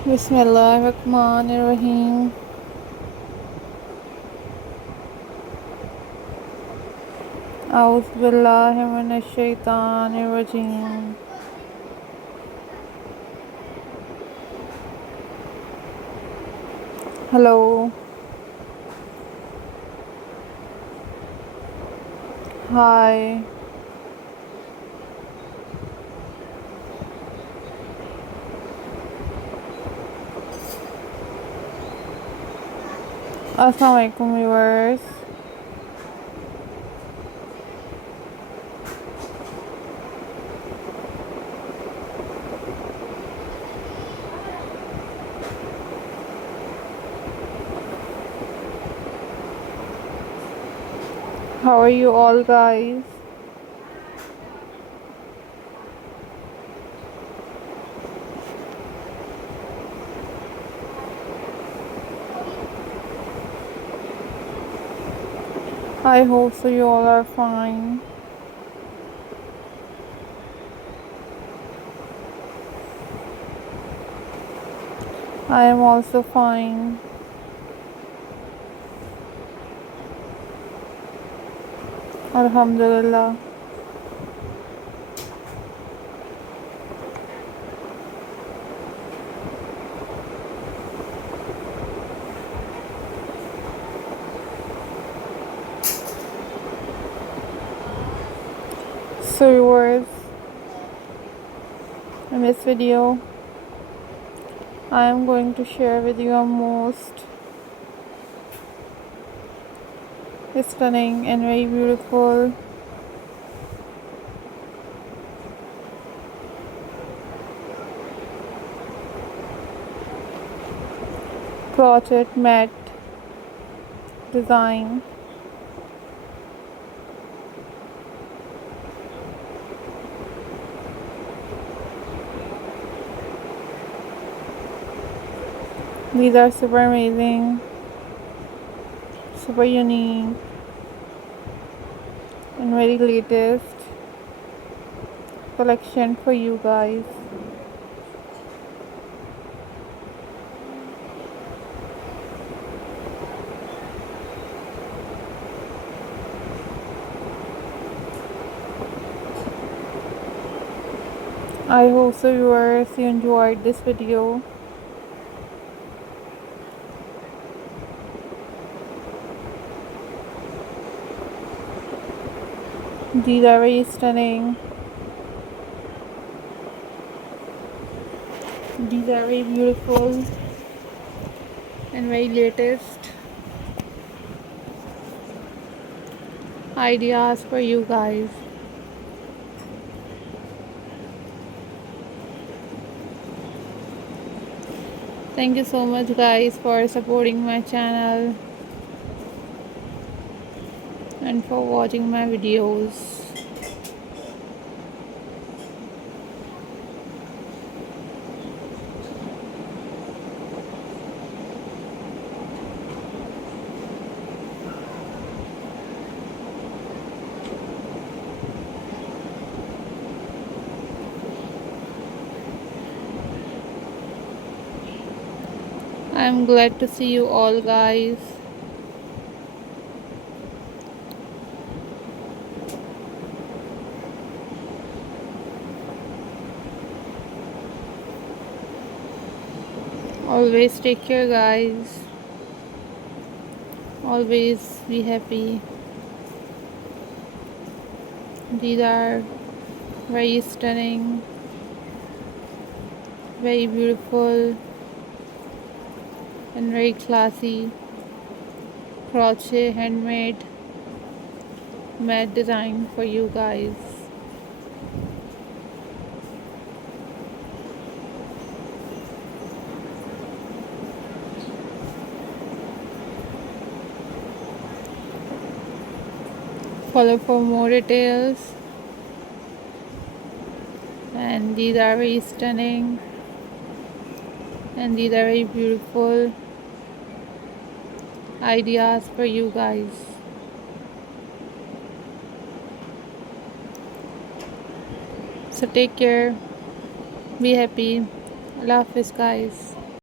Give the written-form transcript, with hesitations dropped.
Bismillahirrahmanirrahim. A'udhu billahi minash shaitanir rajim. Hello. Hi. Assalamualaikum viewers. How are you all guys? I hope so you all are fine. I am also fine. Alhamdulillah. So viewers, in this video I am going to share with you a most stunning and very beautiful crochet mat design. These are super amazing, super unique, and very latest collection for you guys. I hope so viewers you enjoyed this video. These are very stunning. These are very beautiful and very latest ideas for you guys. Thank you so much guys for supporting my channel and for watching my videos. I'm glad to see you all guys. Always take care guys. Always be happy. These are very stunning, very beautiful and very classy crochet handmade mat design for you guys. Follow for more details. And these are very stunning and these are very beautiful ideas for you guys. So take care, be happy. Allah Hafiz guys.